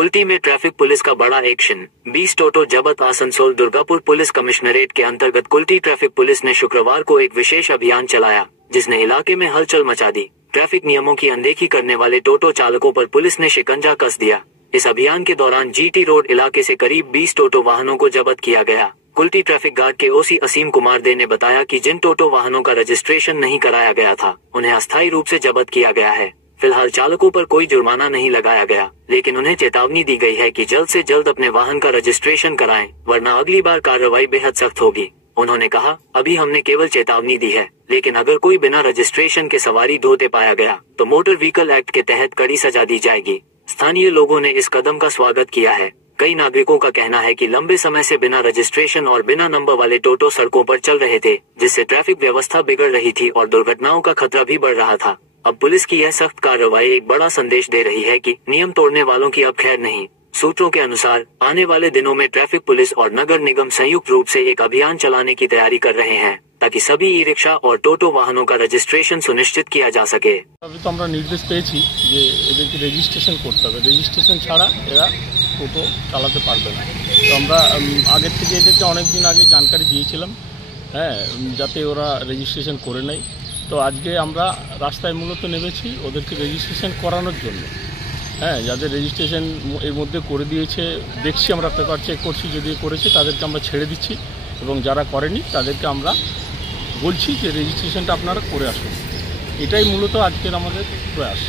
कुल्टी में traffic police का बड़ा एक्शन, 20 टोटो जब्त। आसनसोल दुर्गापुर पुलिस कमिश्नरेट के अंतर्गत कुल्टी ट्रैफिक पुलिस ने शुक्रवार को एक विशेष अभियान चलाया, जिसने इलाके में हलचल मचा दी। ट्रैफिक नियमों की अनदेखी करने वाले टोटो चालकों पर पुलिस ने शिकंजा कस दिया। इस अभियान के दौरान जीटी रोड इलाके से करीब 20 टोटो वाहनों को जब्त किया गया। कुल्टी ट्रैफिक गार्ड के ओसी असीम कुमार दे ने बताया कि जिन टोटो वाहनों का रजिस्ट्रेशन नहीं कराया गया था, उन्हें अस्थायी रूप से जब्त किया गया है। फिलहाल चालकों पर कोई जुर्माना नहीं लगाया गया, लेकिन उन्हें चेतावनी दी गई है कि जल्द से जल्द अपने वाहन का रजिस्ट्रेशन कराएं, वरना अगली बार कार्रवाई बेहद सख्त होगी। उन्होंने कहा, अभी हमने केवल चेतावनी दी है, लेकिन अगर कोई बिना रजिस्ट्रेशन के सवारी ढोते पाया गया तो मोटर व्हीकल एक्ट के तहत कड़ी सजा दी जाएगी। स्थानीय लोगों ने इस कदम का स्वागत किया है। कई नागरिकों का कहना है कि लंबे समय से बिना रजिस्ट्रेशन और बिना नंबर वाले टोटो सड़कों पर चल रहे थे, जिससे ट्रैफिक व्यवस्था बिगड़ रही थी और दुर्घटनाओं का खतरा भी बढ़ रहा था। अब पुलिस की यह सख्त कार्रवाई एक बड़ा संदेश दे रही है कि नियम तोड़ने वालों की अब खैर नहीं। सूत्रों के अनुसार आने वाले दिनों में ट्रैफिक पुलिस और नगर निगम संयुक्त रूप से एक अभियान चलाने की तैयारी कर रहे हैं, ताकि सभी ई रिक्शा और टोटो वाहनों का रजिस्ट्रेशन सुनिश्चित किया जा सके। अभी तो আমরা নির্দেশ পেয়েছি যে এদেরকে রেজিস্ট্রেশন করতে হবে, রেজিস্ট্রেশন ছাড়া এরা টোটো চালাতে পারবে না। তো আমরা আগের থেকে এদেরকে অনেক দিন আগে জানকারি দিয়েছিলাম, হ্যাঁ, যাতে ওরা রেজিস্ট্রেশন করে নেয়। তো আজকে আমরা রাস্তায় মূলত নেমেছি ওদেরকে রেজিস্ট্রেশন করানোর জন্য। হ্যাঁ, যাদের রেজিস্ট্রেশন এর মধ্যে করে দিয়েছে দেখছি, আমরা পেপার চেক করছি, যদি করেছে তাদেরকে আমরা ছেড়ে দিচ্ছি, এবং যারা করেনি তাদেরকে আমরা বলছি যে রেজিস্ট্রেশনটা আপনারা করে আসুন। এটাই মূলত আজকের আমাদের প্রয়াস।